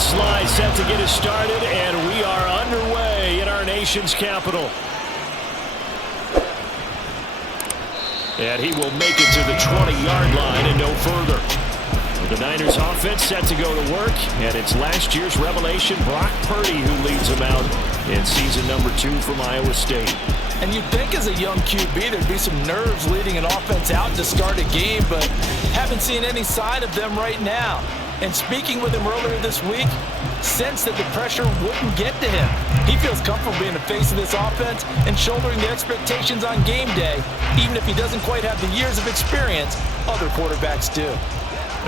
slide set to get us started, and we are underway in our nation's capital. And he will make it to the 20-yard line and no further. The Niners offense set to go to work, and it's last year's revelation, Brock Purdy, who leads them out in season number 2 from Iowa State. And you'd think as a young QB there'd be some nerves leading an offense out to start a game, but haven't seen any sign of them right now. And speaking with him earlier this week, sensed that the pressure wouldn't get to him. He feels comfortable being the face of this offense and shouldering the expectations on game day, even if he doesn't quite have the years of experience other quarterbacks do.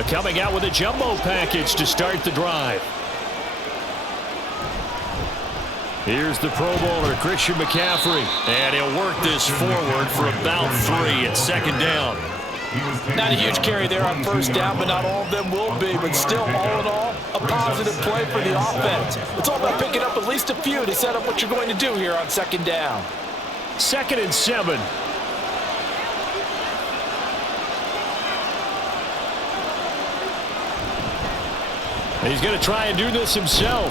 Coming out with a jumbo package to start the drive. Here's the Pro Bowler, Christian McCaffrey. And he'll work this forward for about 3 at second down. Not a huge carry there on first down, but not all of them will be. But still, all in all, a positive play for the offense. It's all about picking up at least a few to set up what you're going to do here on second down. 2nd and 7. And he's going to try and do this himself.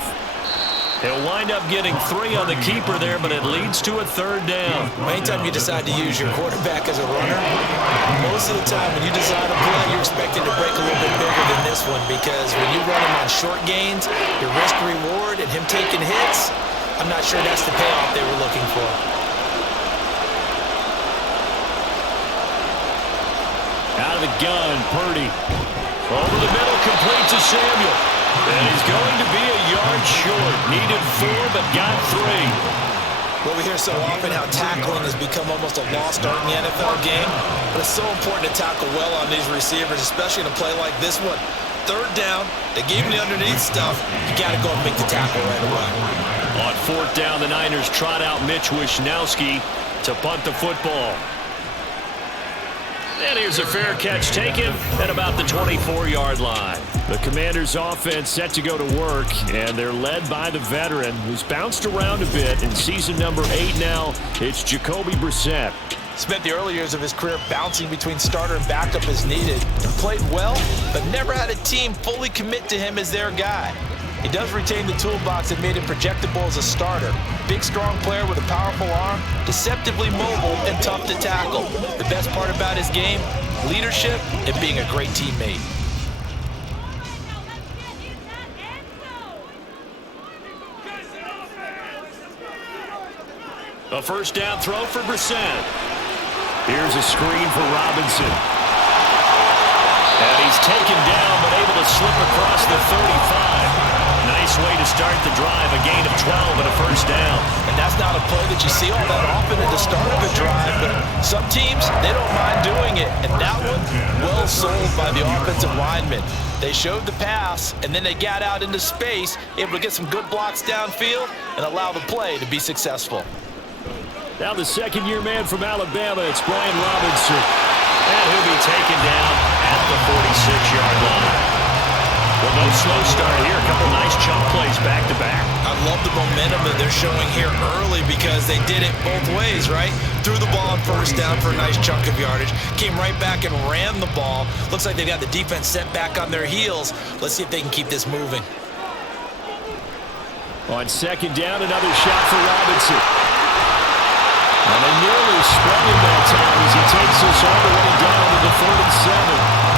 He'll wind up getting 3 on the keeper there, but it leads to a 3rd down. Anytime you decide to use your quarterback as a runner, most of the time when you decide to play, you're expected to break a little bit bigger than this one, because when you run him on short gains, your risk-reward and him taking hits, I'm not sure that's the payoff they were looking for. Out of the gun, Purdy. Over the middle, complete to Samuel. And he's going to be a yard short. Needed 4, but got 3. Well, we hear so often how tackling has become almost a lost art in the NFL game, but it's so important to tackle well on these receivers, especially in a play like this one. 3rd down, they gave him the underneath stuff. You got to go and make the tackle right away. On 4th down, the Niners trot out Mitch Wishnowski to punt the football. And here's a fair catch taken at about the 24-yard line. The Commanders' offense set to go to work, and they're led by the veteran who's bounced around a bit in season number 8 now. It's Jacoby Brissett. Spent the early years of his career bouncing between starter and backup as needed, and played well, but never had a team fully commit to him as their guy. He does retain the toolbox that made him projectable as a starter. Big, strong player with a powerful arm, deceptively mobile, and tough to tackle. The best part about his game, leadership and being a great teammate. A 1st down throw for Brissett. Here's a screen for Robinson. And he's taken down, but able to slip across the 35. Nice way to start the drive, a gain of 12 and a 1st down. And that's not a play that you see all that often at the start of a drive, but some teams, they don't mind doing it. And that one, well sold by the offensive lineman. They showed the pass, and then they got out into space, able to get some good blocks downfield and allow the play to be successful. Now the 2nd-year man from Alabama, it's Brian Robinson. And he'll be taken down at the 46-yard line. Well, no slow start here. A couple nice chunk plays back-to-back. I love the momentum that they're showing here early, because they did it both ways, right? Threw the ball on 1st down for a nice chunk of yardage. Came right back and ran the ball. Looks like they got the defense set back on their heels. Let's see if they can keep this moving. On 2nd down, another shot for Robinson. And they nearly sprung him that time as he takes us all the way down to the 3rd and 7.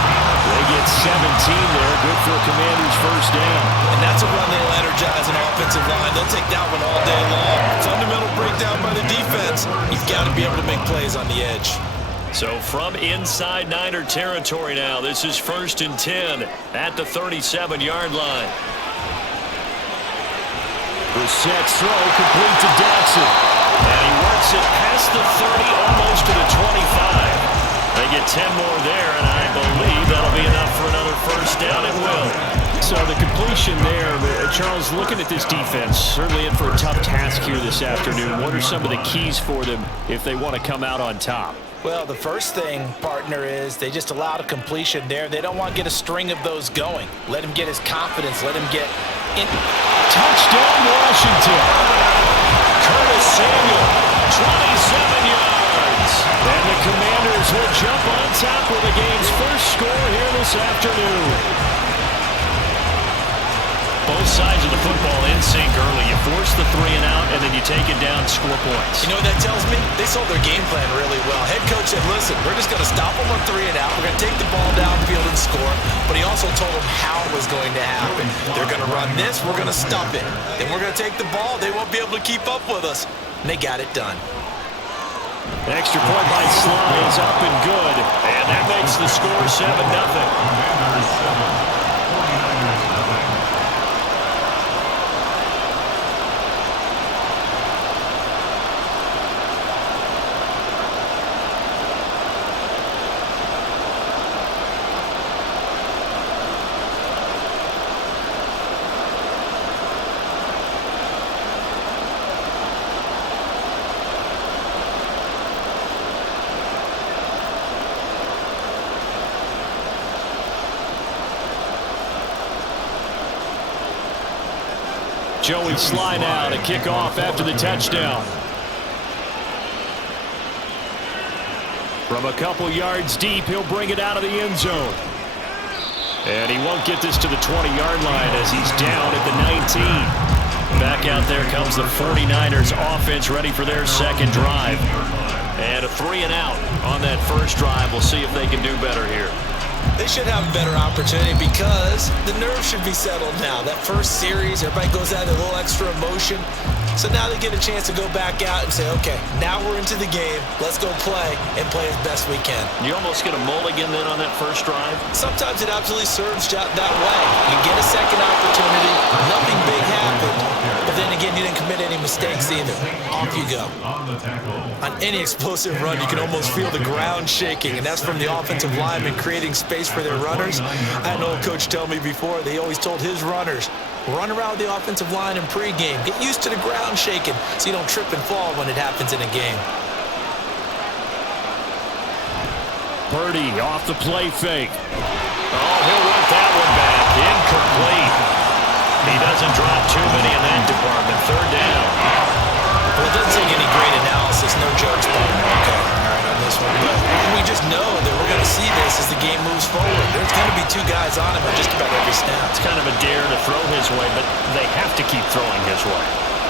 They get 17 there, good for a Commander's 1st down. And that's a run that'll energize an offensive line. They'll take that one all day long. Fundamental breakdown by the defense. You've got to be able to make plays on the edge. So from inside Niner territory now, this is 1st and 10 at the 37-yard line. Brissett's throw complete to Jackson. And he works it past the 30, almost to the 25. They get 10 more there, and I believe that'll be enough for another 1st down. It will. So the completion there, Charles, looking at this defense, certainly in for a tough task here this afternoon. What are some of the keys for them if they want to come out on top? Well, the first thing, partner, is they just allowed a completion there. They don't want to get a string of those going. Let him get his confidence. Let him get in. Touchdown, Washington. Curtis Samuel, 27 yards. And the Commanders will jump on top with the game's first score here this afternoon. Both sides of the football in sync early. You force the 3 and out, and then you take it down, score points. You know what that tells me? They sold their game plan really well. Head coach said, listen, we're just going to stop them on 3 and out. We're going to take the ball downfield and score. But he also told them how it was going to happen. They're going to run this. We're going to stop it. Then we're going to take the ball. They won't be able to keep up with us. And they got it done. Extra point by Sly is up and good. And that makes the score 7-0. Joey Sly now to kick off after the touchdown. From a couple yards deep, he'll bring it out of the end zone. And he won't get this to the 20-yard line as he's down at the 19. Back out there comes the 49ers offense ready for their second drive. And a 3 and out on that first drive. We'll see if they can do better here. They should have a better opportunity because the nerves should be settled now. That first series, everybody goes out with a little extra emotion. So now they get a chance to go back out and say, okay, now we're into the game. Let's go play and play as best we can. You almost get a mulligan then on that first drive? Sometimes it absolutely serves that way. You get a second opportunity. Nothing big happened. But then again, you didn't commit any mistakes either. Off you go. On any explosive run, you can almost feel the ground shaking, and that's from the offensive linemen creating space for their runners. I had an old coach tell me before, they always told his runners, run around the offensive line in pregame. Get used to the ground shaking so you don't trip and fall when it happens in a game. Purdy off the play fake. Oh, he'll work that one back. Incomplete. He doesn't drop too many in that department. Third down. Well, it doesn't take any great analysis. No jokes, but okay, all right on this one. But we just know that we're going to see this as the game moves forward. There's going to be 2 guys on him at just about every snap. It's kind of a dare to throw his way, but they have to keep throwing his way.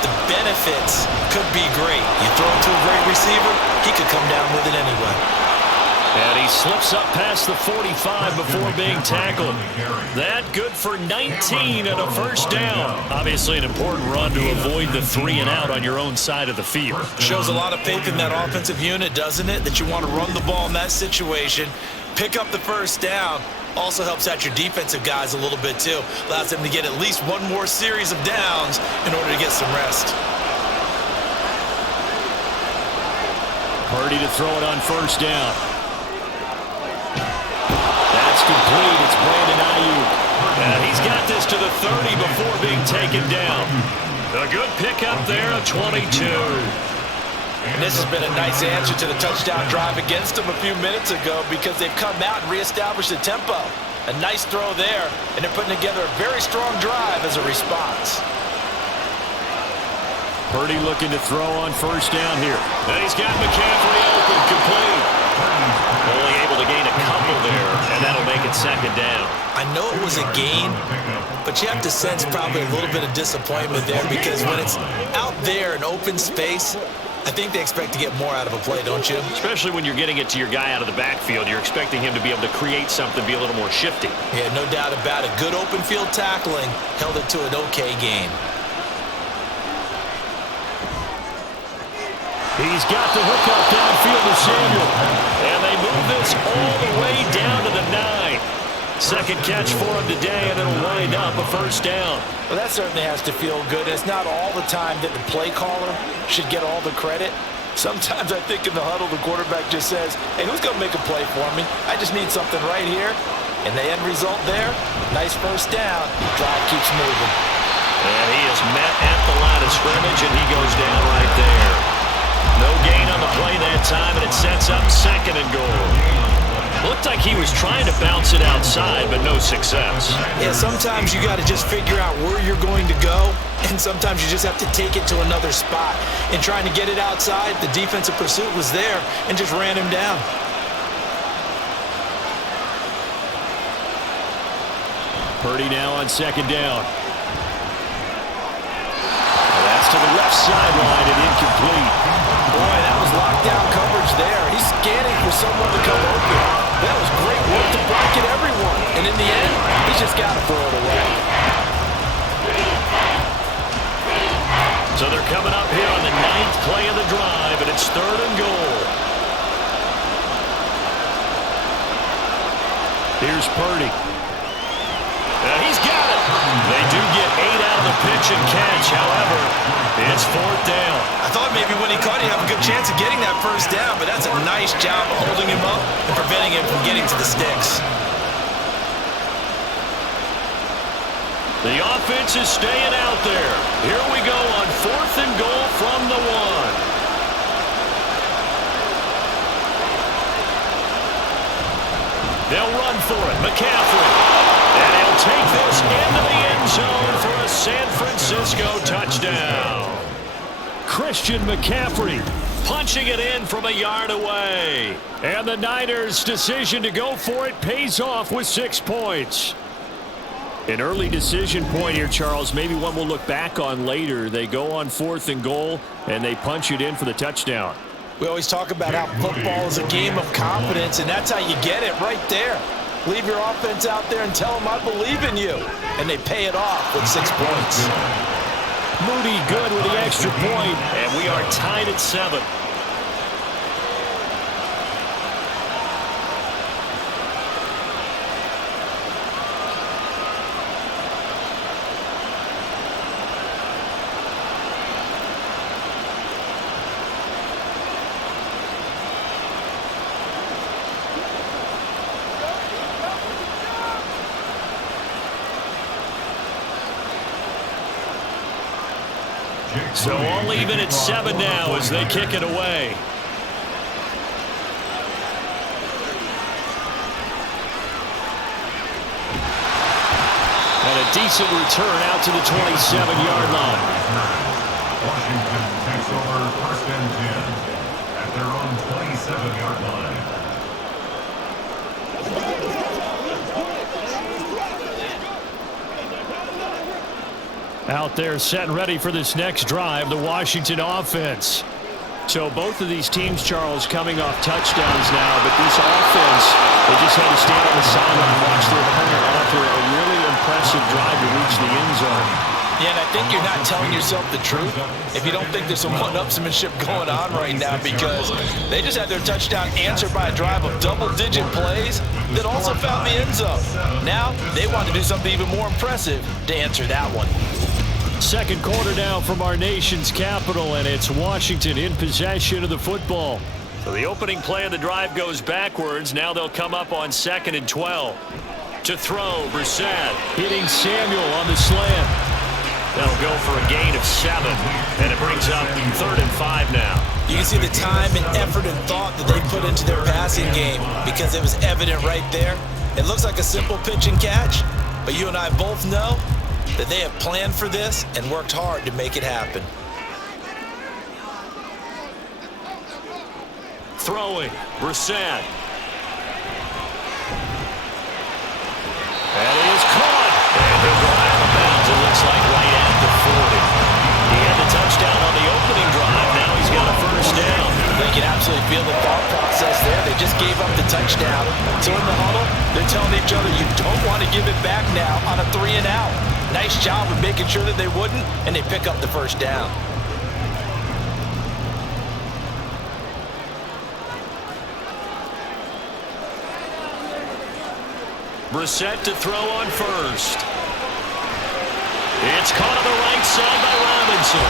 The benefits could be great. You throw it to a great receiver, he could come down with it anyway. And he slips up past the 45 before being tackled. That good for 19 and a first down. Obviously an important run to avoid the 3 and out on your own side of the field. Shows a lot of faith in that offensive unit, doesn't it? That you want to run the ball in that situation, pick up the first down. Also helps out your defensive guys a little bit too. Allows them to get at least one more series of downs in order to get some rest. Purdy to throw it on first down. That's complete. It's Brandon Ayuk. And he's got this to the 30 before being taken down. A good pickup there, a 22. And this has been a nice answer to the touchdown drive against them a few minutes ago because they've come out and reestablished the tempo. A nice throw there, and they're putting together a very strong drive as a response. Purdy looking to throw on first down here. And he's got McCaffrey open, complete. Only able to gain a couple there, and that'll make it second down. I know it was a gain, but you have to sense probably a little bit of disappointment there because when it's out there in open space, I think they expect to get more out of a play, don't you? Especially when you're getting it to your guy out of the backfield. You're expecting him to be able to create something, be a little more shifty. Yeah, no doubt about it. Good open field tackling held it to an okay gain. He's got the hook up downfield to Samuel. And they move this all the way down to the 9. Second catch for him today, and it'll wind up a first down. Well, that certainly has to feel good. It's not all the time that the play caller should get all the credit. Sometimes I think in the huddle, the quarterback just says, hey, who's going to make a play for me? I just need something right here. And the end result there, nice first down. Drive keeps moving. And he is met at the line of scrimmage, and he goes down right there. No gain on the play that time, and it sets up second and goal. Looked like he was trying to bounce it outside, but no success. Yeah, sometimes you got to just figure out where you're going to go, and sometimes you just have to take it to another spot. In trying to get it outside, the defensive pursuit was there and just ran him down. Purdy now on second down. sideline and incomplete. Boy, that was lockdown coverage there. He's scanning for someone to come open. That was great work to blanket everyone. And in the end, he's just got to throw it away. So they're coming up here on the 9th play of the drive, and it's 3rd and goal. Here's Purdy. He's got it. They do get 8 out of the pitch and catch. However, it's 4th down. I thought maybe when he caught it, he'd have a good chance of getting that first down, but that's a nice job of holding him up and preventing him from getting to the sticks. The offense is staying out there. Here we go on 4th and goal from the 1. They'll run for it. McCaffrey. And he'll take this into the end zone for a San Francisco touchdown. Christian McCaffrey punching it in from a yard away. And the Niners' decision to go for it pays off with 6 points. An early decision point here, Charles. Maybe one we'll look back on later. They go on 4th and goal, and they punch it in for the touchdown. We always talk about how football is a game of confidence, and that's how you get it right there. Leave your offense out there and tell them I believe in you. And they pay it off with 6 points. Moody good with the extra point, and we are tied at 7. So all even at 7 now as they kick it away. And a decent return out to the 27-yard line. Washington takes over 1st and 10 at their own 27-yard line. Out there set and ready for this next drive, the Washington offense. So both of these teams, Charles, coming off touchdowns now, but this offense, they just had to stand on the sideline and watch their opponent offer a really impressive drive to reach the end zone. Yeah, and I think you're not telling yourself the truth if you don't think there's some one-upsmanship going on right now, because they just had their touchdown answered by a drive of double-digit plays that also found the end zone. Now, they want to do something even more impressive to answer that one. Second quarter now from our nation's capital, and it's Washington in possession of the football. So the opening play of the drive goes backwards. Now they'll come up on 2nd and 12. To throw, Brissett hitting Samuel on the slant. That'll go for a gain of 7, and it brings up 3rd and 5 now. You can see the time and effort and thought that they put into their passing game because it was evident right there. It looks like a simple pitch and catch, but you and I both know that they have planned for this and worked hard to make it happen. Throwing, Brissett. That is caught. And he'll go out of bounds, it looks like right at the 40. He had the touchdown on the opening drive. Now he's got a 1st down. They can absolutely feel the thought process there. They just gave up the touchdown. So in the huddle, they're telling each other, you don't want to give it back now on a 3 and out. Nice job of making sure that they wouldn't, and they pick up the 1st down. Brissett to throw on 1st. It's caught on the right side by Robinson.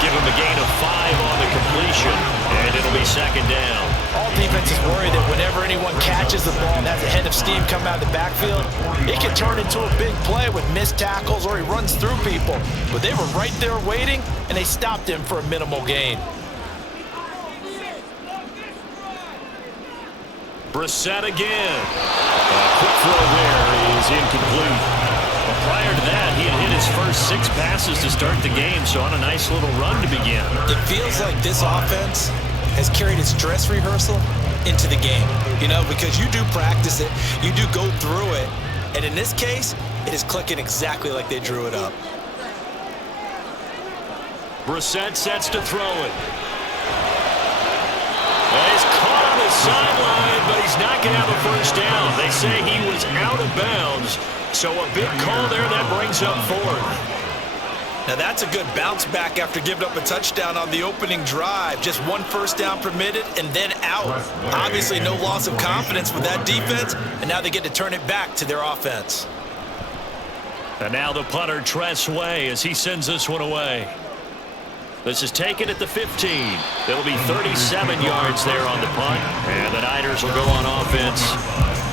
Give him a gain of 5 on the completion, and it'll be 2nd down. All defenses worry that whenever anyone catches the ball and has a head of steam come out of the backfield, it can turn into a big play with missed tackles or he runs through people. But they were right there waiting, and they stopped him for a minimal gain. Brissett again. A quick throw there is incomplete. But prior to that, he had hit his first 6 passes to start the game, so on a nice little run to begin. It feels like this offense has carried its dress rehearsal into the game. You know, because you do practice it, you do go through it, and in this case, it is clicking exactly like they drew it up. Brissett sets to throw it. He's caught on the sideline, but he's not going to have a first down. They say he was out of bounds, so a big call there that brings up fourth. Now that's a good bounce back after giving up a touchdown on the opening drive. Just one first down permitted and then out. Obviously no loss of confidence with that defense, and now they get to turn it back to their offense. And now the punter, Tress Way, as he sends this one away. This is taken at the 15. It'll be 37 yards there on the punt. And the Niners will go on offense.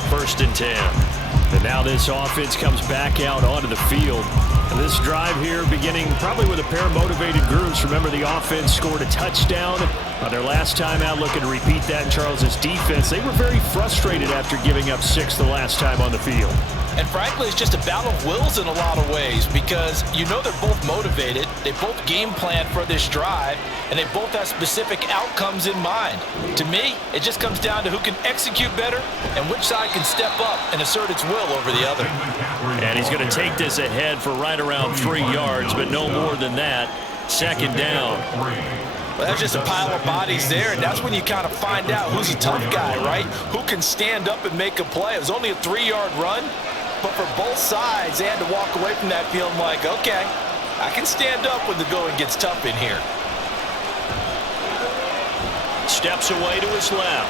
1st and 10. And now this offense comes back out onto the field. And this drive here beginning probably with a pair of motivated groups. Remember, the offense scored a touchdown on their last time out. Looking to repeat that in Charles's defense. They were very frustrated after giving up 6 the last time on the field. And frankly, it's just a battle of wills in a lot of ways because you know they're both motivated. They both game plan for this drive, and they both have specific outcomes in mind. To me, it just comes down to who can execute better and which side can step up and assert its will over the other. And he's going to take this ahead for right around 3 yards, but no more than that. 2nd down. Well, that's just a pile of bodies there, and that's when you kind of find out who's a tough guy, right? Who can stand up and make a play. It was only a 3-yard run, but for both sides, they had to walk away from that feeling like, okay, I can stand up when the going gets tough in here. Steps away to his left.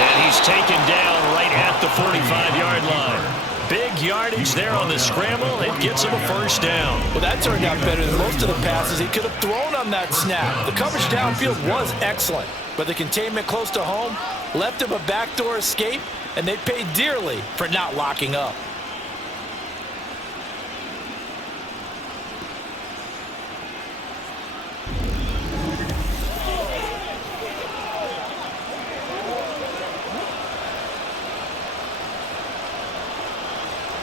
And he's taken down right at the 45-yard line. Big yardage there on the scramble. It gets him a first down. Well, that turned out better than most of the passes he could have thrown on that snap. The coverage downfield was excellent, but the containment close to home left him a backdoor escape, and they paid dearly for not locking up.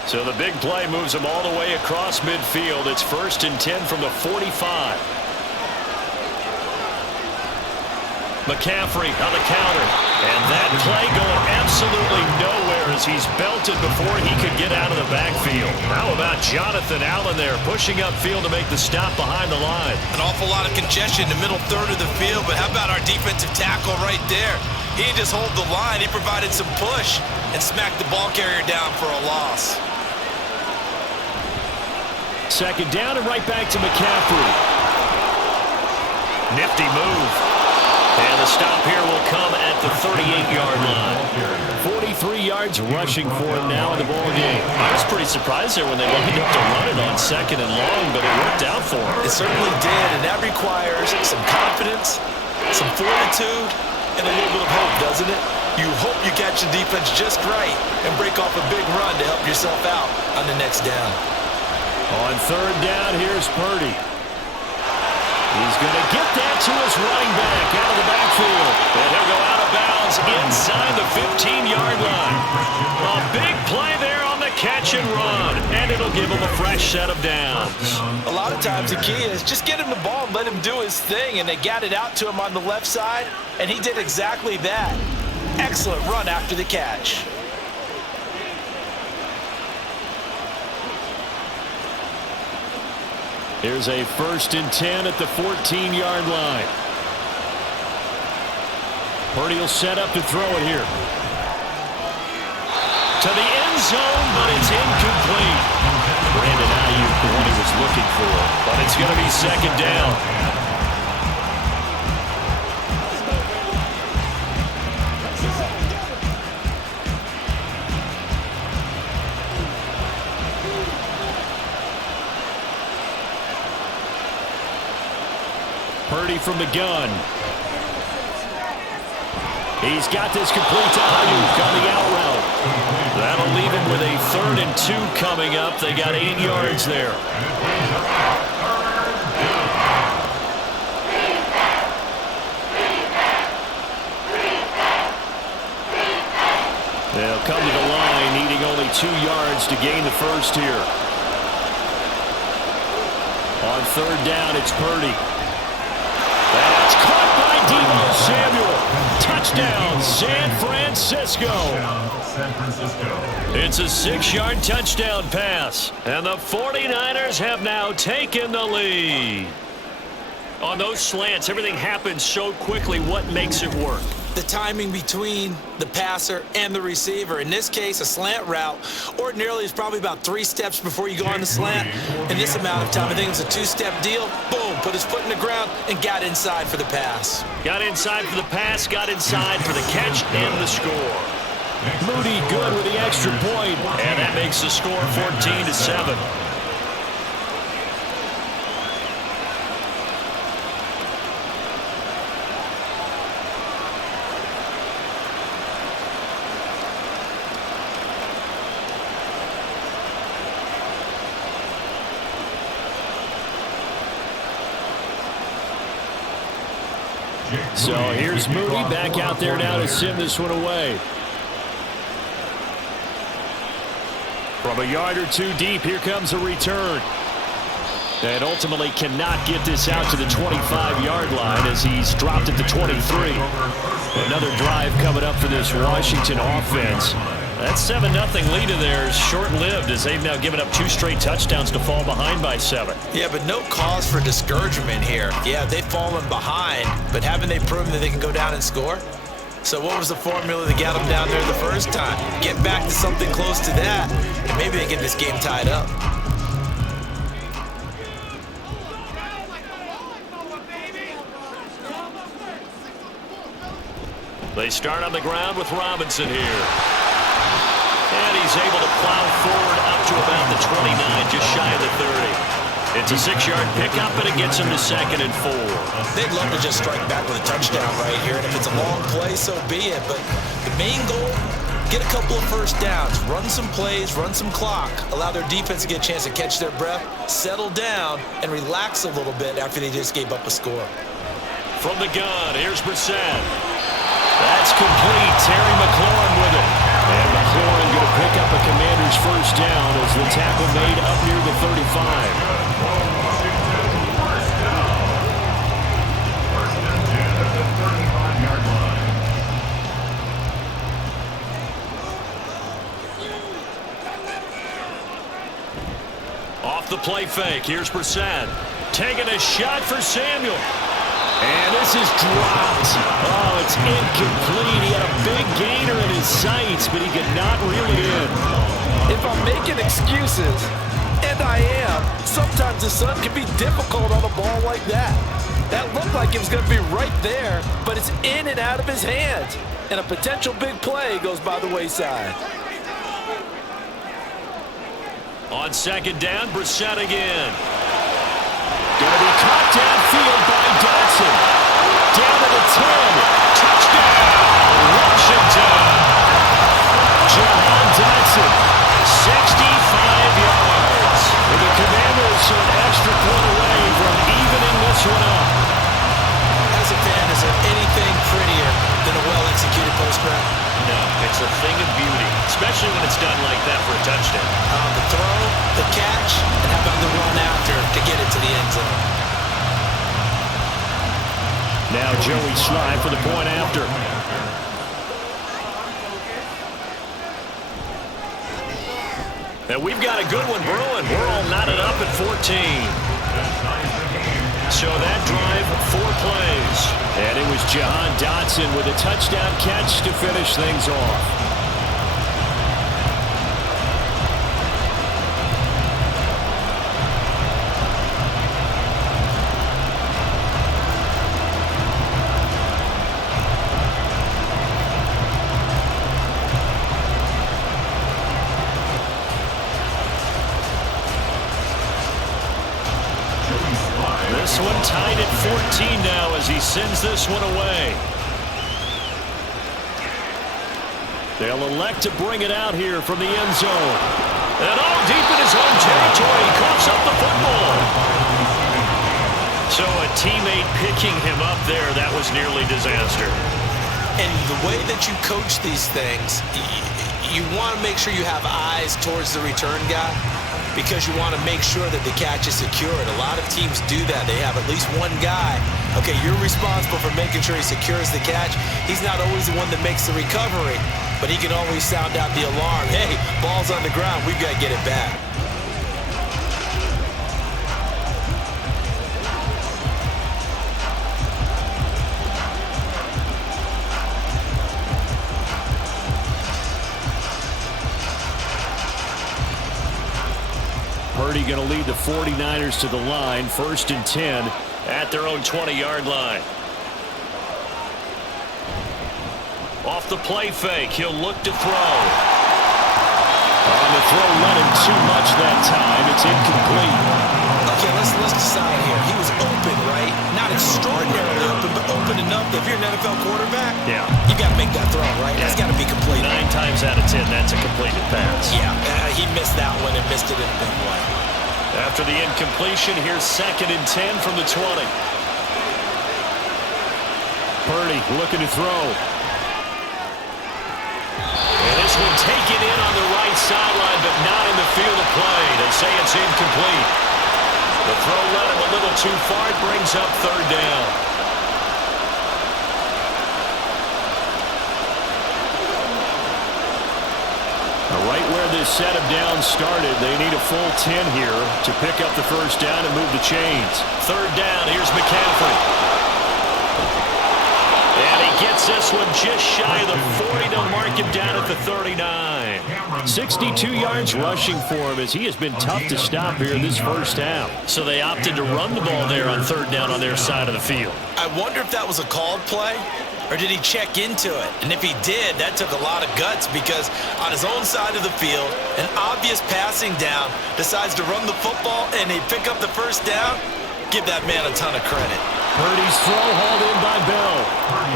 So the big play moves them all the way across midfield. It's 1st and 10 from the 45. McCaffrey on the counter. And that play going absolutely nowhere as he's belted before he could get out of the backfield. How about Jonathan Allen there pushing upfield to make the stop behind the line? An awful lot of congestion in the middle third of the field, but how about our defensive tackle right there? He didn't just hold the line. He provided some push and smacked the ball carrier down for a loss. 2nd down and right back to McCaffrey. Nifty move. And the stop here will come at the 38-yard line. 43 yards rushing for him now in the ball game. I was pretty surprised there when they lined up to run it on 2nd and long, but it worked out for him. It certainly did, and that requires some confidence, some fortitude, and a little bit of hope, doesn't it? You hope you catch the defense just right and break off a big run to help yourself out on the next down. On 3rd down, here's Purdy. He's going to get that to his running back out of the backfield. And he'll go out of bounds inside the 15-yard line. A big play there on the catch and run. And it'll give him a fresh set of downs. A lot of times the key is just get him the ball and let him do his thing. And they got it out to him on the left side, and he did exactly that. Excellent run after the catch. Here's a 1st and 10 at the 14-yard line. Purdy will set up to throw it here. To the end zone, but it's incomplete. Brandon Ayuk, the one he was looking for, but it's going to be 2nd down. Purdy from the gun. He's got this complete to Ayuk on the out route. That'll leave him with a 3rd and 2 coming up. They got 8 yards there. They'll come to the line, needing only 2 yards to gain the first here. On 3rd down, it's Purdy. That's caught by Deebo Samuel. Touchdown, San Francisco. San Francisco. It's a 6-yard touchdown pass, and the 49ers have now taken the lead. On those slants, everything happens so quickly. What makes it work? The timing between the passer and the receiver. In this case, a slant route ordinarily is probably about 3 steps before you go on the slant. In this amount of time, I think it was a 2-step deal. Boom, put his foot in the ground and got inside for the pass. Got inside for the pass, got inside for the catch and the score. Moody good with the extra point, and that makes the score 14-7. So here's Moody back out there now to send this one away. From a yard or 2 deep, here comes a return. And ultimately cannot get this out to the 25-yard line as he's dropped at the 23. Another drive coming up for this Washington offense. That 7-0 lead of theirs short-lived as they've now given up 2 straight touchdowns to fall behind by 7. Yeah, but no cause for discouragement here. Yeah, they've fallen behind, but haven't they proven that they can go down and score? So what was the formula that got them down there the first time? Get back to something close to that, and maybe they get this game tied up. They start on the ground with Robinson here. And he's able to plow forward up to about the 29, just shy of the 30. It's a 6-yard pickup, and it gets him to 2nd and 4. They'd love to just strike back with a touchdown right here, and if it's a long play, so be it. But the main goal, get a couple of first downs, run some plays, run some clock, allow their defense to get a chance to catch their breath, settle down, and relax a little bit after they just gave up a score. From the gun, here's Brissett. That's complete. Terry McLaurin with it. And McLaurin going to pick up a Commander's first down as the tackle made up near the 35. Off the play fake, here's Brissett. Taking a shot for Samuel. And this is dropped. Oh, it's incomplete. He had a big gainer in his sights, but he could not reel it in. If I'm making excuses, and I am, sometimes the sun can be difficult on a ball like that. That looked like it was going to be right there, but it's in and out of his hands. And a potential big play goes by the wayside. On 2nd down, Brissett again. Going to be caught downfield by Dodson. Down to the 10. Touchdown, Washington. Jahan Dodson, 65 yards. And the Commanders are an extra point away from evening this one up. As a fan, is there anything prettier than a well-executed post route? No, it's a thing of beauty, especially when it's done like that for a touchdown. The throw, the catch, and how about the run after to get it to the end zone? Now Joey Slye for the point after. And we've got a good one brewing. We're all knotted up at 14. So that drive, 4 plays. And it was Jahan Dodson with a touchdown catch to finish things off. This one tied at 14 now as he sends this one away. They'll elect to bring it out here from the end zone. And all deep in his own territory, he coughs up the football. So a teammate picking him up there, that was nearly disaster. And the way that you coach these things, you want to make sure you have eyes towards the return guy. because you want to make sure that the catch is secured. A lot of teams do that. They have at least one guy. Okay, you're responsible for making sure he secures the catch. He's not always the one that makes the recovery, but he can always sound out the alarm. Hey, ball's on the ground. We've got to get it back. Purdy going to lead the 49ers to the line, 1st and 10 at their own 20-yard line. Off the play fake, he'll look to throw. On the throw, let him too much that time. It's incomplete. Okay, let's decide here. He was open, right? Not extraordinarily open, but open enough that if you're an NFL quarterback, you got to make that throw, right? Yeah. That's got to be complete. 9 times out of 10, that's a completed pass. Yeah, he missed that one and missed it in a big way. After the incompletion, here's 2nd and 10 from the 20. Purdy looking to throw. And this one taken in on the right sideline, but not in the field of play. They say it's incomplete. The throw led him a little too far. It brings up 3rd down. Right where this set of downs started, they need a full 10 here to pick up the 1st down and move the chains. 3rd down, here's McCaffrey. And he gets this one just shy of the 40 to mark him down at the 39. 62 yards rushing for him as he has been tough to stop here this 1st half. So they opted to run the ball there on 3rd down on their side of the field. I wonder if that was a called play. Or did he check into it? And if he did, that took a lot of guts because on his own side of the field, an obvious passing down, decides to run the football and he pick up the 1st down. Give that man a ton of credit. Purdy's throw hauled in by Bell.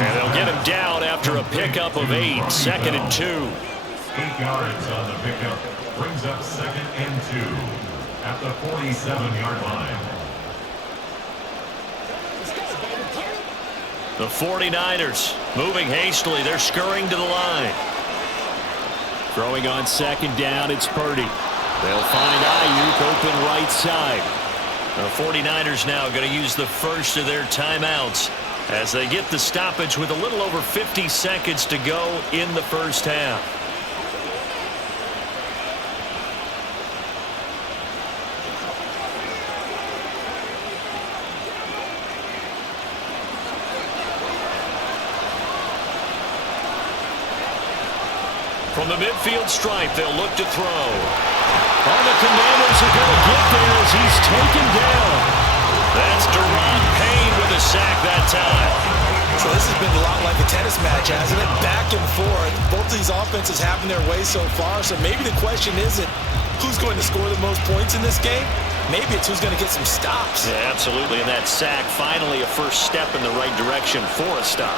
And they'll get him down after a pickup of 8. 2nd and 2. 8 yards on the pickup. Brings up 2nd and 2 at the 47-yard line. The 49ers moving hastily. They're scurrying to the line. Throwing on 2nd down, it's Purdy. They'll find Ayuk open right side. The 49ers now going to use the first of their timeouts as they get the stoppage with a little over 50 seconds to go in the 1st half. From the midfield stripe, they'll look to throw. Oh, the Commanders are going to get there as he's taken down. That's Deron Payne with a sack that time. So this has been a lot like a tennis match, hasn't it? Back and forth. Both these offenses having their way so far. So maybe the question isn't who's going to score the most points in this game. Maybe it's who's going to get some stops. Yeah, absolutely. And that sack, finally a first step in the right direction for a stop.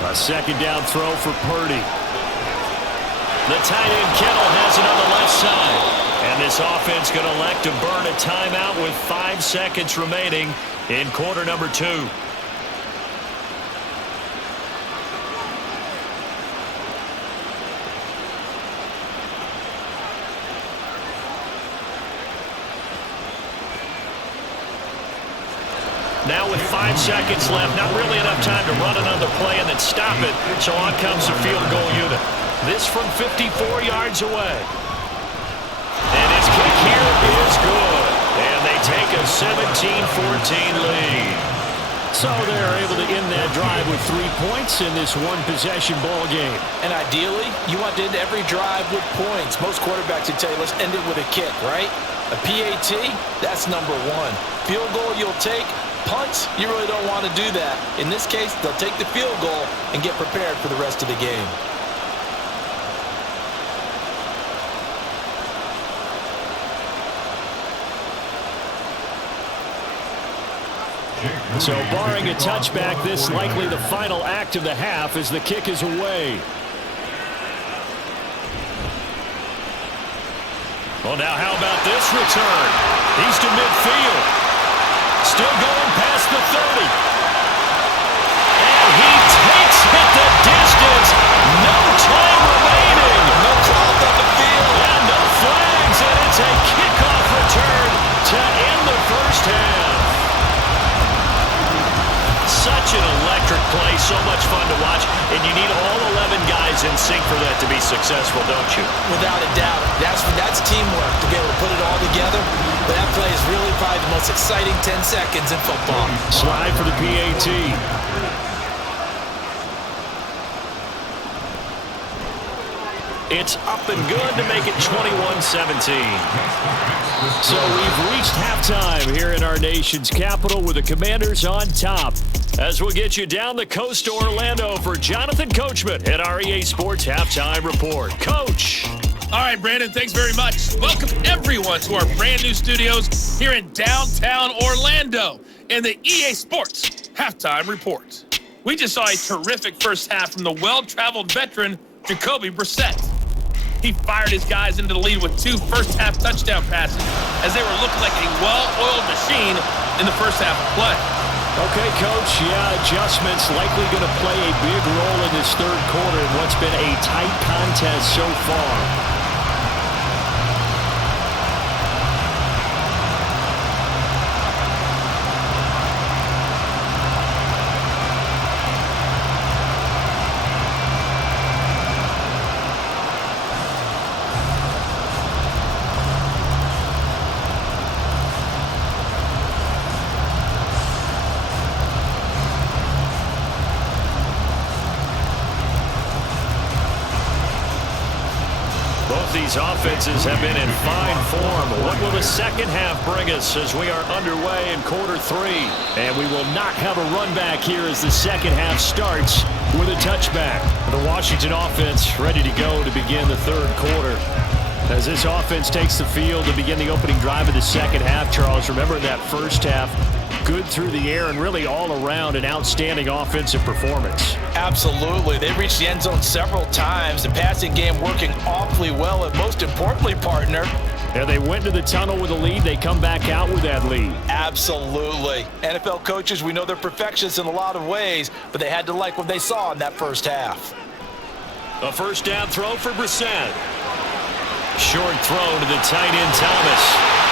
A 2nd down throw for Purdy. The tight end Kittle has it on the left side. And this offense going to elect to burn a timeout with 5 seconds remaining in quarter number 2. Now with 5 seconds left, not really enough time to run another play and then stop it. So on comes the field goal unit. This from 54 yards away. And his kick here is good. And they take a 17-14 lead. So they're able to end that drive with 3 points in this one-possession ball game. And ideally, you want to end every drive with points. Most quarterbacks would tell you, let's end it with a kick, right? A PAT, that's number 1. Field goal you'll take. Punts, you really don't want to do that. In this case, they'll take the field goal and get prepared for the rest of the game. So barring a touchback, this likely the final act of the half as the kick is away. Well, now how about this return? He's to midfield. Still going past the 30. And he takes it the distance. No time remaining. No clock on the field. And no flags. And it's a kickoff return to end the first half. Such an electric play, so much fun to watch, and you need all 11 guys in sync for that to be successful, don't you? Without a doubt. That's teamwork to be able to put it all together. But that play is really probably the most exciting 10 seconds in football. Slide for the PAT. It's up and good to make it 21-17. So we've reached halftime here in our nation's capital with the Commanders on top. As we'll get you down the coast to Orlando for Jonathan Coachman at our EA Sports Halftime Report. Coach. All right, Brandon, thanks very much. Welcome, everyone, to our brand-new studios here in downtown Orlando in the EA Sports Halftime Report. We just saw a terrific first half from the well-traveled veteran, Jacoby Brissett. He fired his guys into the lead with 2 first-half touchdown passes as they were looking like a well-oiled machine in the first half of play. Okay, Coach, adjustments likely going to play a big role in this third quarter in what's been a tight contest so far. These offenses have been in fine form. What will the second half bring us as we are underway in quarter 3? And we will not have a run back here as the second half starts with a touchback. The Washington offense ready to go to begin the third quarter. As this offense takes the field to begin the opening drive of the second half, Charles, remember that first half, good through the air and really all around an outstanding offensive performance. Absolutely. They reached the end zone several times. The passing game working awfully well, and most importantly, partner, and they went to the tunnel with a lead. They come back out with that lead. Absolutely. NFL coaches, we know they're perfectionists in a lot of ways, but they had to like what they saw in that first half. A first down throw for Brissett. Short throw to the tight end Thomas.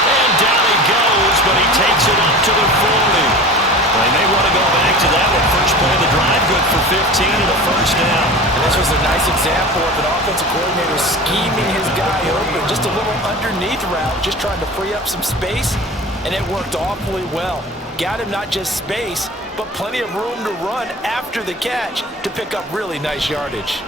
And down he goes, but he takes it up to the 40. They may want to go back to that one. First play of the drive, good for 15 and a first down. And this was a nice example of an offensive coordinator scheming his guy open. Just a little underneath route, just trying to free up some space, and it worked awfully well. Got him not just space, but plenty of room to run after the catch to pick up really nice yardage.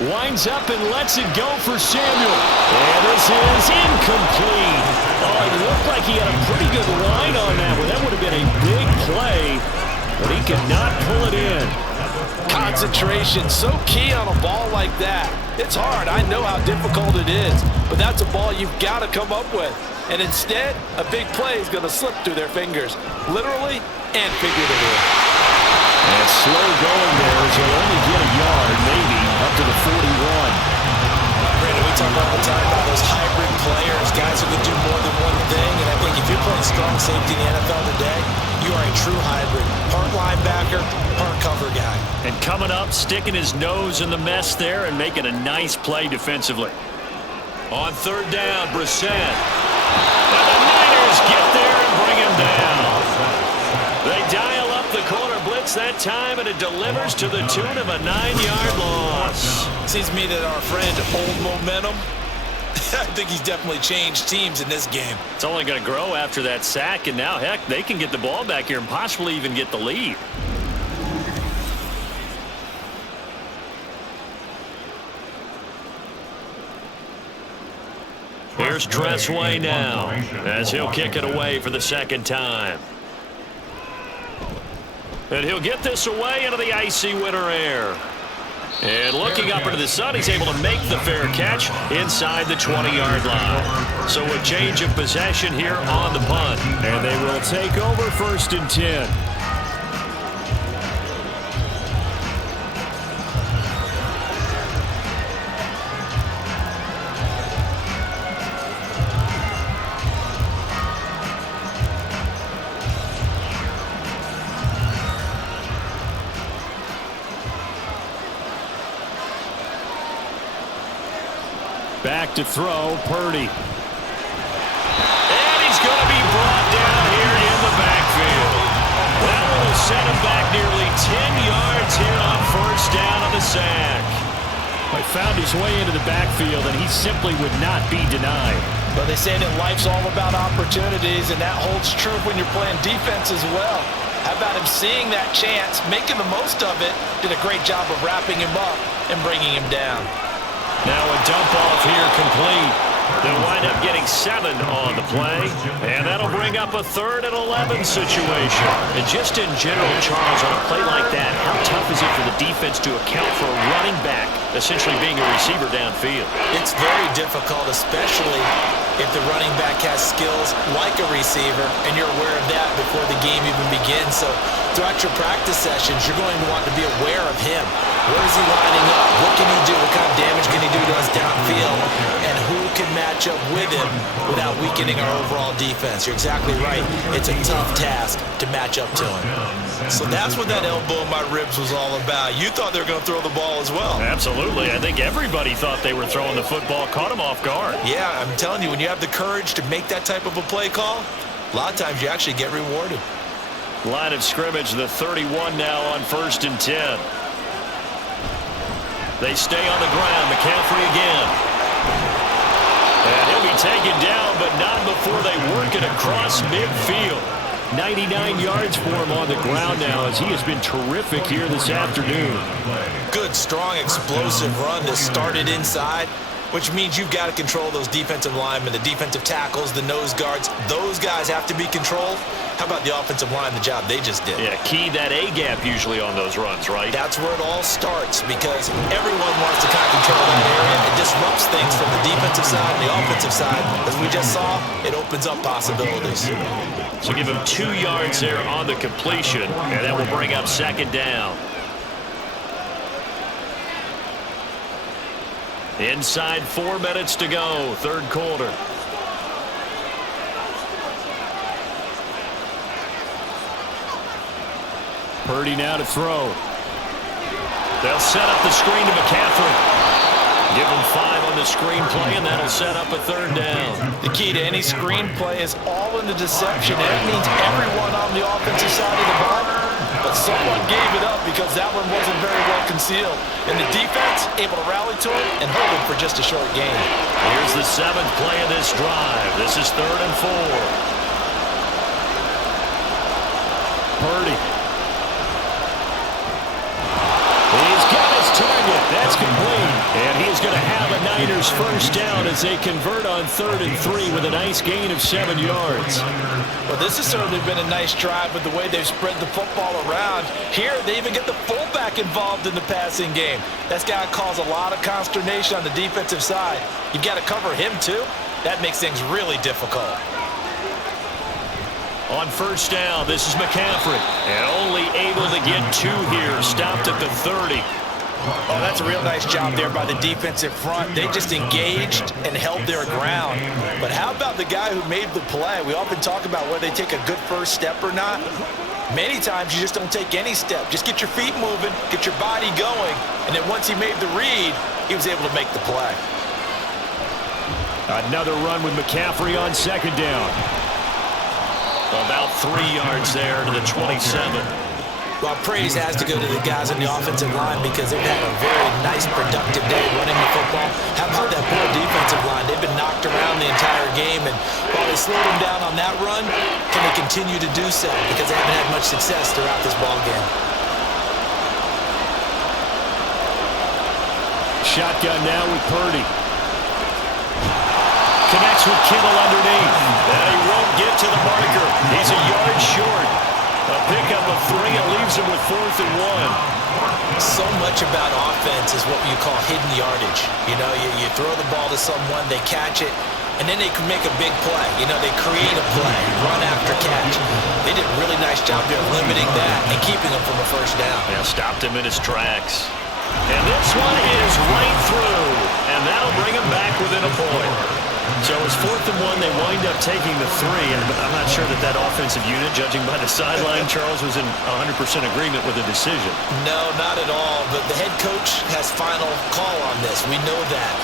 Winds up and lets it go for Samuel. And this is incomplete. Oh, it looked like he had a pretty good line on that one. That would have been a big play, but he could not pull it in. Concentration, so key on a ball like that. It's hard. I know how difficult it is, but that's a ball you've got to come up with. And instead, a big play is going to slip through their fingers, literally and figuratively. And slow going there as he'll only get a yard, maybe, up to the 41. Brandon, we talk all the time about those hybrid players, guys who can do more than one thing. And I think if you're playing strong safety in the NFL today, you are a true hybrid. Part linebacker, part cover guy. And coming up, sticking his nose in the mess there and making a nice play defensively. On third down, Brissett. And the Niners get there and bring him down. They dial up the corner blitz that time, and it delivers to the tune of a 9-yard loss. Seems to me that our friend Old Momentum, I think he's definitely changed teams in this game. It's only going to grow after that sack, and now, heck, they can get the ball back here and possibly even get the lead. Here's Tressway now, as he'll kick it away for the second time. And he'll get this away into the icy winter air. And looking up into the sun, he's able to make the fair catch inside the 20-yard line. So a change of possession here on the punt. And they will take over 1st and 10. Back to throw, Purdy. And he's going to be brought down here in the backfield. That will set him back nearly 10 yards here on first down on the sack. He found his way into the backfield, and he simply would not be denied. But they say that life's all about opportunities, and that holds true when you're playing defense as well. How about him seeing that chance, making the most of it, did a great job of wrapping him up and bringing him down. Now a dump off here complete. They'll wind up getting 7 on the play, and that'll bring up a 3rd and 11 situation. And just in general, Charles, on a play like that, how tough is it for the defense to account for a running back essentially being a receiver downfield? It's very difficult, especially if the running back has skills like a receiver, and you're aware of that before the game even begins. So throughout your practice sessions, you're going to want to be aware of him. Where is he lining up? What can he do? What kind of damage can he do to us downfield? And who can match up with him without weakening our overall defense? You're exactly right. It's a tough task to match up to him. So that's what that elbow in my ribs was all about. You thought they were going to throw the ball as well. Absolutely. I think everybody thought they were throwing the football, caught him off guard. Yeah, I'm telling you, when you have the courage to make that type of a play call, a lot of times you actually get rewarded. Line of scrimmage, the 31 now on 1st and 10. They stay on the ground. McCaffrey again. And he'll be taken down, but not before they work it across midfield. 99 yards for him on the ground now, as he has been terrific here this afternoon. Good, strong, explosive run to start it inside, which means you've got to control those defensive linemen, the defensive tackles, the nose guards. Those guys have to be controlled. How about the offensive line, the job they just did? Yeah, key that A-gap usually on those runs, right? That's where it all starts, because everyone wants to kind of control that area. It disrupts things from the defensive side and the offensive side. As we just saw, it opens up possibilities. So give him 2 yards there on the completion, and that will bring up 2nd down. Inside 4 minutes to go, 3rd quarter. Purdy now to throw. They'll set up the screen to McCaffrey. Give him 5 on the screenplay, and that'll set up a 3rd down. The key to any screenplay is all in the deception. That means everyone on the offensive side of the ball, but someone gave it up because that one wasn't very well concealed. And the defense able to rally to it and hold him for just a short gain. Here's the 7th play of this drive. This is 3rd and 4. Purdy. He's got his target. That's complete. And he's going to have a Niners first down as they convert on 3rd and 3 with a nice gain of 7 yards. Well, this has certainly been a nice drive with the way they've spread the football around. Here, they even get the fullback involved in the passing game. That's got to cause a lot of consternation on the defensive side. You've got to cover him, too. That makes things really difficult. On first down, this is McCaffrey. And only able to get 2 here. Stopped at the 30. Oh, that's a real nice job there by the defensive front. They just engaged and held their ground. But how about the guy who made the play? We often talk about whether they take a good first step or not. Many times you just don't take any step. Just get your feet moving, get your body going, and then once he made the read, he was able to make the play. Another run with McCaffrey on 2nd down. About 3 yards there to the 27. Well, praise has to go to the guys on the offensive line because they've had a very nice, productive day running the football. How about that poor defensive line? They've been knocked around the entire game, and while they slowed them down on that run, can they continue to do so? Because they haven't had much success throughout this ball game. Shotgun now with Purdy. Connects with Kittle underneath. And he won't get to the marker. He's a yard short. A pickup of 3 and leaves him with 4th and 1. So much about offense is what you call hidden yardage. You know, you throw the ball to someone, they catch it, and then they can make a big play. You know, they create a play, run after catch. They did a really nice job there limiting that and keeping him from a first down. Yeah, stopped him in his tracks. And this one is right through. And that'll bring him back within a point. So it's 4th and 1. They wind up taking the 3. And I'm not sure that offensive unit, judging by the sideline, Charles, was in 100% agreement with the decision. No, not at all. But the head coach has final call on this. We know that.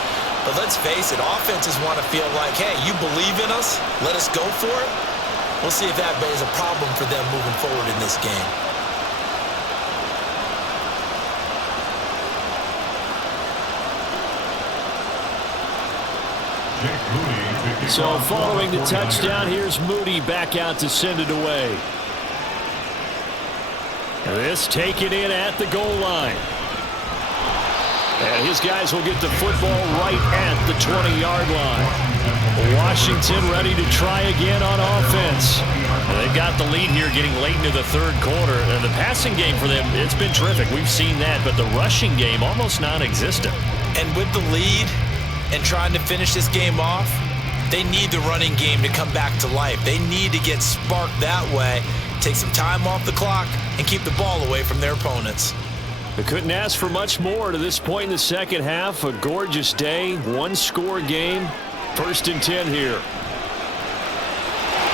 But let's face it, offenses want to feel like, hey, you believe in us, let us go for it. We'll see if that is a problem for them moving forward in this game. So following the touchdown, here's Moody back out to send it away. This taken in at the goal line. And his guys will get the football right at the 20-yard line. Washington ready to try again on offense. And they've got the lead here getting late into the third quarter. And the passing game for them, it's been terrific. We've seen that, but the rushing game almost non-existent. And with the lead and trying to finish this game off, they need the running game to come back to life. They need to get sparked that way, take some time off the clock, and keep the ball away from their opponents. They couldn't ask for much more to this point in the second half. A gorgeous day, one-score game. 1st and 10 here.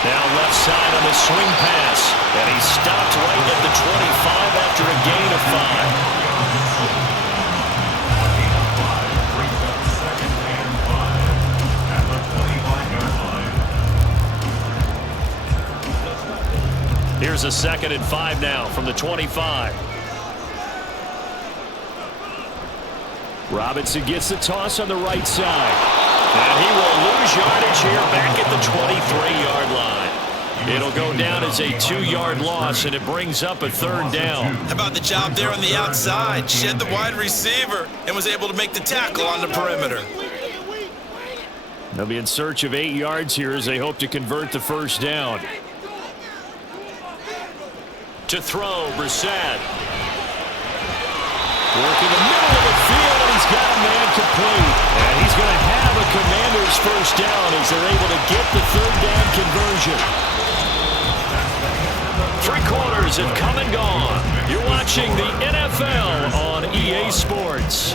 Now left side on the swing pass. And he stopped right at the 25 after a gain of 5. Here's a 2nd and 5 now from the 25. Robinson gets the toss on the right side. And he will lose yardage here back at the 23-yard line. It'll go down as a 2-yard loss, and it brings up a 3rd down. How about the job there on the outside? Shed the wide receiver and was able to make the tackle on the perimeter. They'll be in search of 8 yards here as they hope to convert the 1st down. To throw, Brissett. Working the middle of the field, and he's got a man complete. And he's going to have a Commanders 1st down as they're able to get the 3rd down conversion. 3 quarters have come and gone. You're watching the NFL on EA Sports.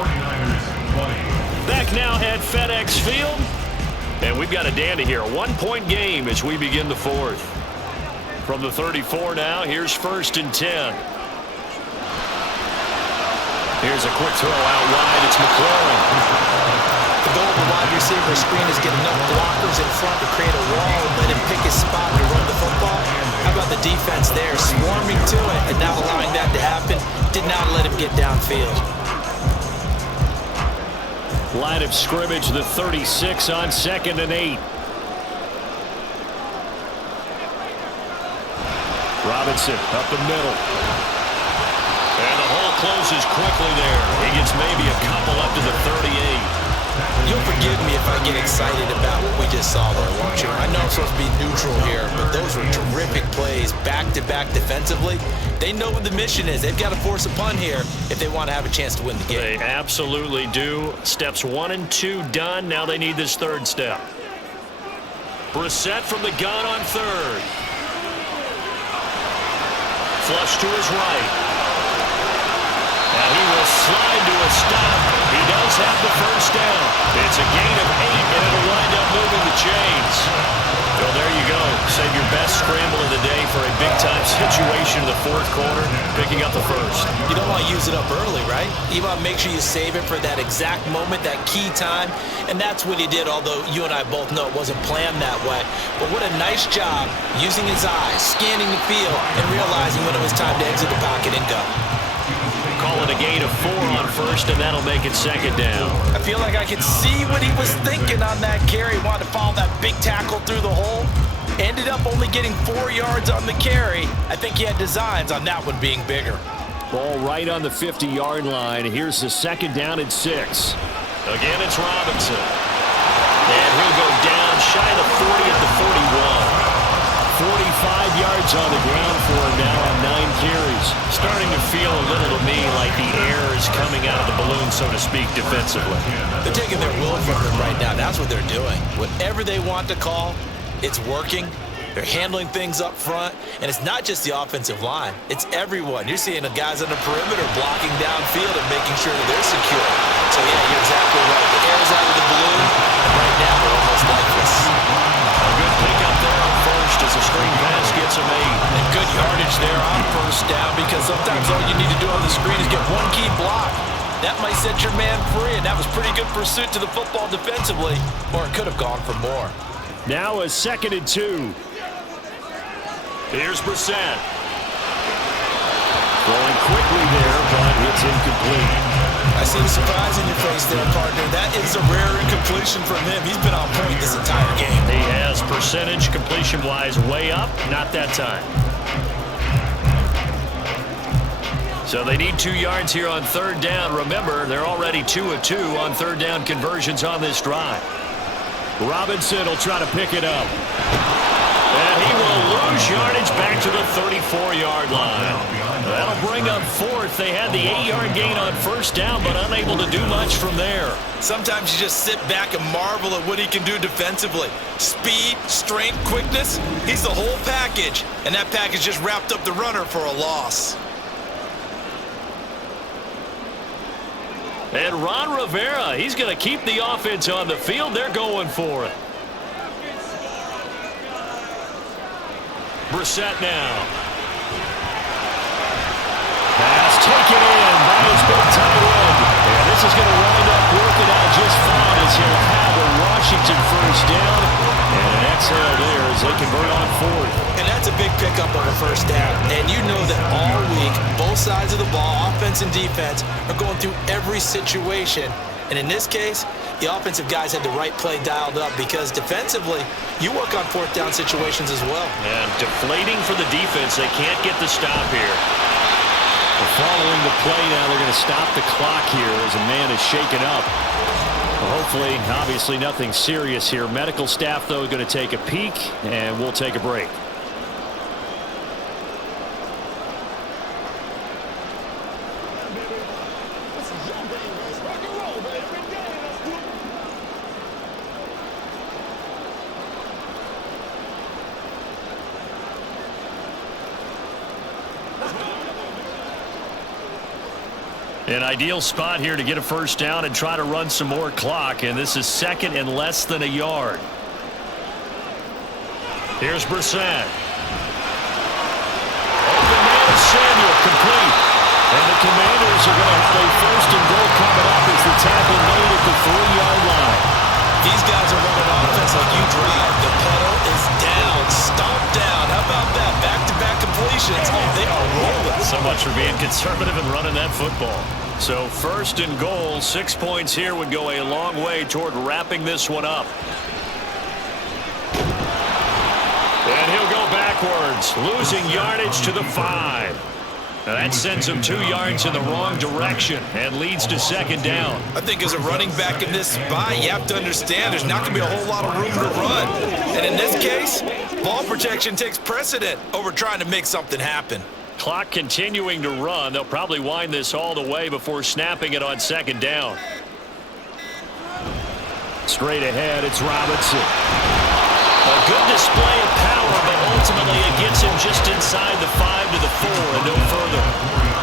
Back now at FedEx Field. And we've got a dandy here. A 1-point game as we begin the 4th. From the 34 now, here's 1st and 10. Here's a quick throw out wide. It's McLaurin. The goal of the wide receiver screen is get enough blockers in front to create a wall and let him pick his spot to run the football. How about the defense there, swarming to it and not allowing that to happen? Did not let him get downfield. Line of scrimmage, the 36 on 2nd and 8. Robinson up the middle. And the hole closes quickly there. He gets maybe a couple up to the 38. You'll forgive me if I get excited about what we just saw there, won't you? I know I'm supposed to be neutral here, but those were terrific plays back-to-back defensively. They know what the mission is. They've got to force a punt here if they want to have a chance to win the game. They absolutely do. Steps 1 and 2 done. Now they need this 3rd step. Brissett from the gun on 3rd. Flush to his right. And he will slide to a stop. He does have the 1st down. It's a gain of 8, and it'll wind up moving the chains. Well, there you go. Save your best scramble of the day for a big-time situation in the 4th quarter, picking up the 1st. You don't want to use it up early, right? You want to make sure you save it for that exact moment, that key time, and that's what he did, although you and I both know it wasn't planned that way. But what a nice job using his eyes, scanning the field, and realizing when it was time to exit the pocket and go. Call it a gain of 4 on 1st, and that'll make it 2nd down. I feel like I could see what he was thinking on that carry. Wanted to follow that big tackle through the hole. Ended up only getting 4 yards on the carry. I think he had designs on that one being bigger. Ball right on the 50-yard line. Here's the 2nd down and 6. Again, it's Robinson. And he'll go down shy of the 40 at the 41. 45 yards on the ground for him now on 9 carries. Starting to feel a little to me like the air is coming out of the balloon, so to speak, defensively. They're taking their will from him right now. That's what they're doing. Whatever they want to call, it's working. They're handling things up front, and it's not just the offensive line. It's everyone. You're seeing the guys on the perimeter blocking downfield and making sure that they're secure. So, yeah, you're exactly right. The air's out of the balloon, and right now they're almost lifeless. A good pickup there on 1st as a screen pass gets him 8. And good yardage there on 1st down, because sometimes all you need to do on the screen is get one key block. That might set your man free, and that was pretty good pursuit to the football defensively, or it could have gone for more. Now a 2nd and 2. Here's Brissett. Throwing quickly there, but it's incomplete. I see the surprise in your face there, partner. That is a rare incompletion from him. He's been on point this entire game. He has percentage completion-wise way up, not that time. So they need 2 yards here on 3rd down. Remember, they're already 2 of 2 on 3rd down conversions on this drive. Robinson will try to pick it up. And he will lose yardage back to the 34-yard line. That'll bring up 4th. They had the 8-yard gain on 1st down, but unable to do much from there. Sometimes you just sit back and marvel at what he can do defensively. Speed, strength, quickness, he's the whole package. And that package just wrapped up the runner for a loss. And Ron Rivera, he's going to keep the offense on the field. They're going for it. Brissett now. Pass taken in by his big tight end. And this is going to wind up working out just fine as he'll have a Washington 1st down. And an exhale there as they convert on 4th. And that's a big pickup on a 1st down. And you know that all week, both sides of the ball, offense and defense, are going through every situation. And in this case, the offensive guys had the right play dialed up because defensively, you work on 4th down situations as well. And deflating for the defense. They can't get the stop here. Following the play now, they're going to stop the clock here as a man is shaken up. Hopefully, obviously nothing serious here. Medical staff, though, going to take a peek, and we'll take a break. An ideal spot here to get a 1st down and try to run some more clock, and this is 2nd and less than a yard. Here's Brissett. Open man is Samuel, complete. And the Commanders are going to have a 1st and goal coming up as the tackle made at the 3-yard line. These guys are running offense like you drive. The pedal is down, stomped down. How about that? Back-to-back completions. They are rolling. So much for being conservative and running that football. So 1st and goal, 6 points here would go a long way toward wrapping this one up. And he'll go backwards, losing yardage to the 5. Now that sends him 2 yards in the wrong direction and leads to 2nd down. I think as a running back in this spot, you have to understand there's not going to be a whole lot of room to run. And in this case, ball protection takes precedent over trying to make something happen. Clock continuing to run. They'll probably wind this all the way before snapping it on 2nd down. Straight ahead, it's Robinson. A good display of power, but ultimately it gets him just inside the 5 to the 4 and no further.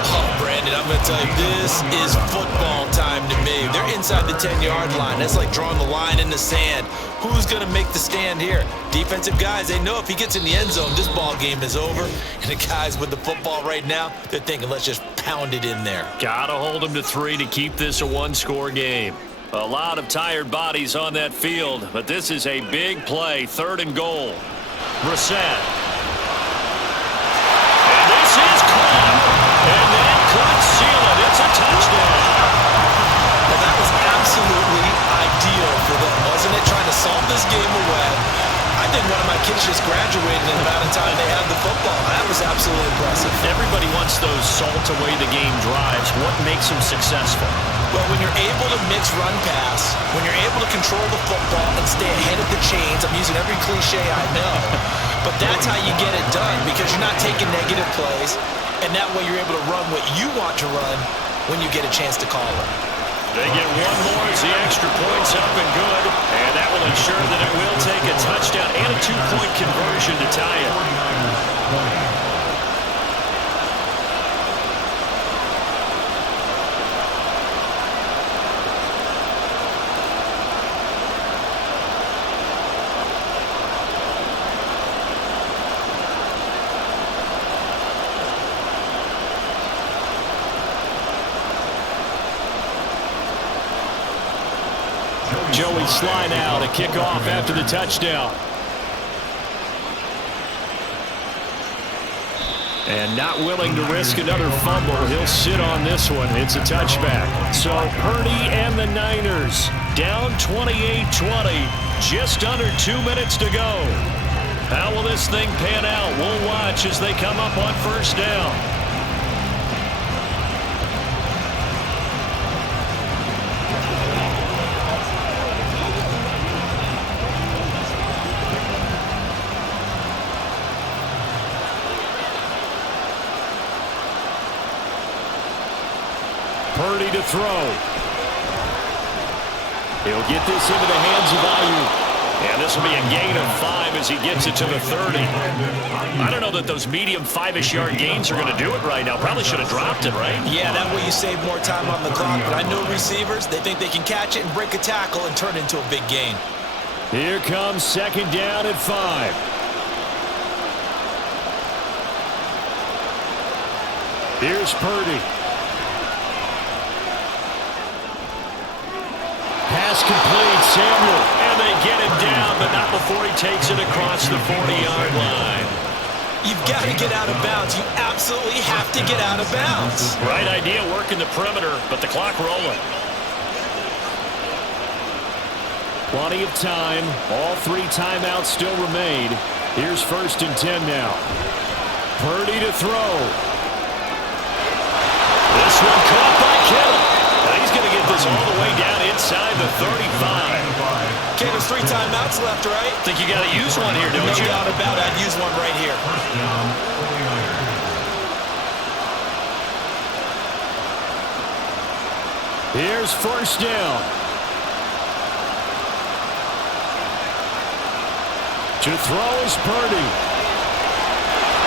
Oh, Brandon, I'm going to tell you, this is football time to me. They're inside the 10-yard line. That's like drawing the line in the sand. Who's going to make the stand here? Defensive guys, they know if he gets in the end zone, this ball game is over. And the guys with the football right now, they're thinking, let's just pound it in there. Gotta hold him to 3 to keep this a 1-score game. A lot of tired bodies on that field, but this is a big play. 3rd and goal. Brissett. And this is caught. And that could seal it. It's a touchdown. Well, that was absolutely ideal for them, wasn't it? Trying to solve this game away. I think one of my kids just graduated in the amount of time they had the football. That was absolutely impressive. Everybody wants those salt-away-the-game drives. What makes them successful? Well, when you're able to mix run-pass, when you're able to control the football and stay ahead of the chains, I'm using every cliche I know, but that's how you get it done because you're not taking negative plays, and that way you're able to run what you want to run when you get a chance to call it. They get one more as the extra point's up and good, and that will ensure that it will take a touchdown and a 2-point conversion to tie it. Joey Sly now to kick off after the touchdown. And not willing to risk another fumble. He'll sit on this one. It's a touchback. So Purdy and the Niners down 28-20. Just under 2 minutes to go. How will this thing pan out? We'll watch as they come up on first down. Purdy to throw. He'll get this into the hands of Ayuk. And this will be a gain of 5 as he gets it to the 30. I don't know that those medium 5-ish yard gains are going to do it right now. Probably should have dropped it, right? Yeah, that way you save more time on the clock. But I know receivers, they think they can catch it and break a tackle and turn it into a big gain. Here comes second down at 5. Here's Purdy. Pass complete, Samuel. And they get him down, but not before he takes it across the 40-yard line. You've got to get out of bounds. You absolutely have to get out of bounds. Right idea, working the perimeter, but the clock rolling. Plenty of time. All 3 timeouts still remain. Here's first and 10 now. Purdy to throw. This one caught by Kittle. Now he's going to get this all the way down inside the 35. Okay, there's 3 timeouts left, right? Think you got to use one here, don't you? No doubt about it. I'd use one right here. First down, 49ers. Here's first down. To throw is Purdy.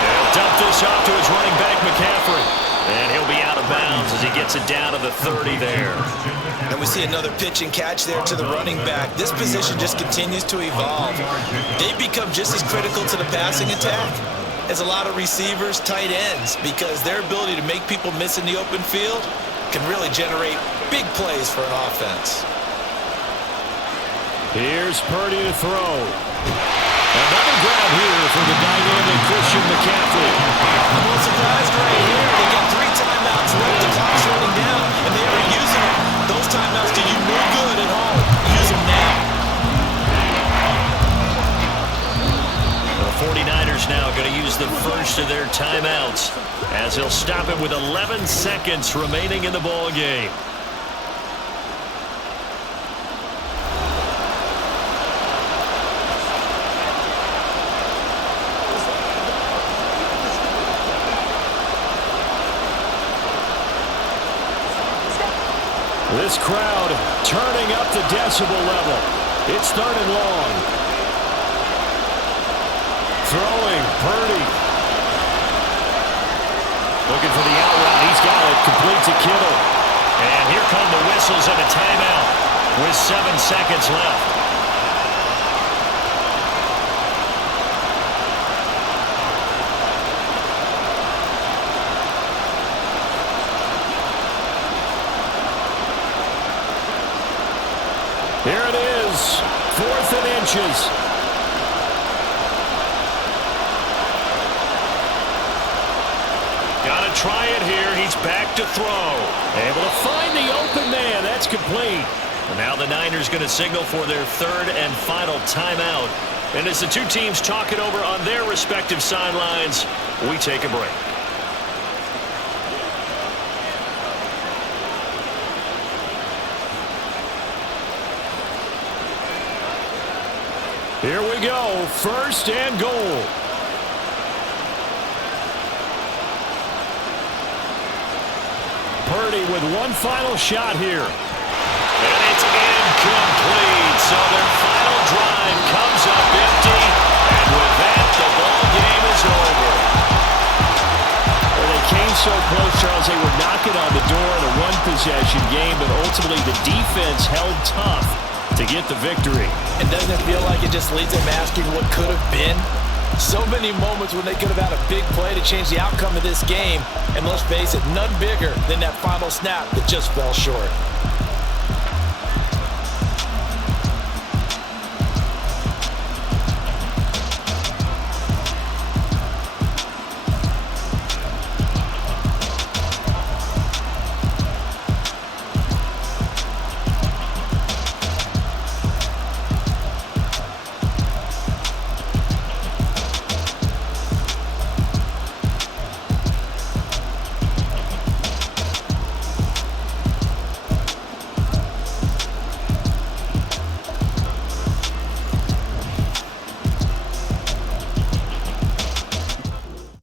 He'll dump this off to his running back, McCaffrey. And he'll be out of bounds as he gets it down to the 30 there. And we see another pitch and catch there to the running back. This position just continues to evolve. They've become just as critical to the passing attack as a lot of receivers, tight ends, because their ability to make people miss in the open field can really generate big plays for an offense. Here's Purdy to throw. Another grab here for the dynamic Christian McCaffrey. I'm a little surprised right here. They got 3 timeouts left. The clock's running down, and they are using it. Those timeouts do you no good at home. Use them now. The 49ers now going to use the first of their timeouts as he'll stop it with 11 seconds remaining in the ball game. This crowd turning up the decibel level. It's 3rd and long. Throwing, Purdy. Looking for the out route. He's got it. Complete to Kittle. And here come the whistles and a timeout with 7 seconds left. Here it is, 4th and inches. Got to try it here. He's back to throw. Able to find the open man. That's complete. And now the Niners going to signal for their 3rd and final timeout. And as the 2 teams talk it over on their respective sidelines, we take a break. Here we go, 1st and goal. Purdy with one final shot here. And it's incomplete. So their final drive comes up empty. And with that, the ball game is over. Well, they came so close, Charles. They were knocking on the door in a one-possession game, but ultimately the defense held tough to get the victory. And doesn't it feel like it just leaves them asking what could have been? So many moments when they could have had a big play to change the outcome of this game. And let's face it, none bigger than that final snap that just fell short.